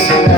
Amen.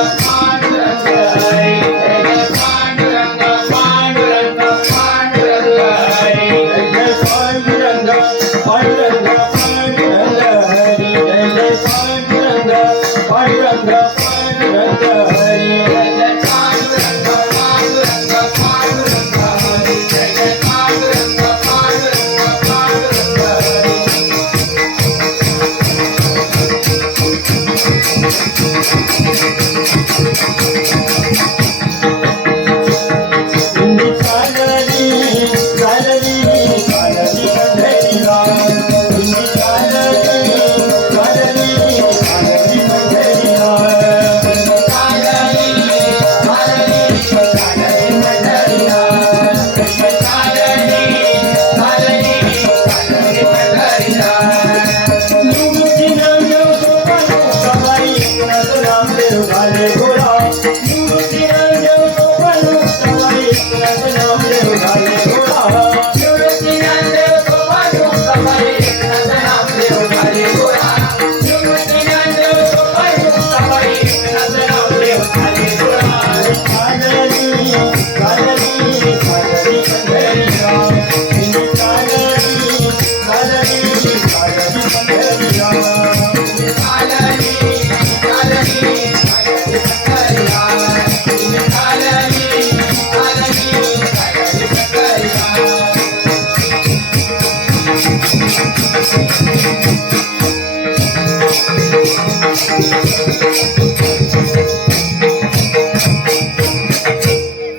Deus. Thank you. Müzik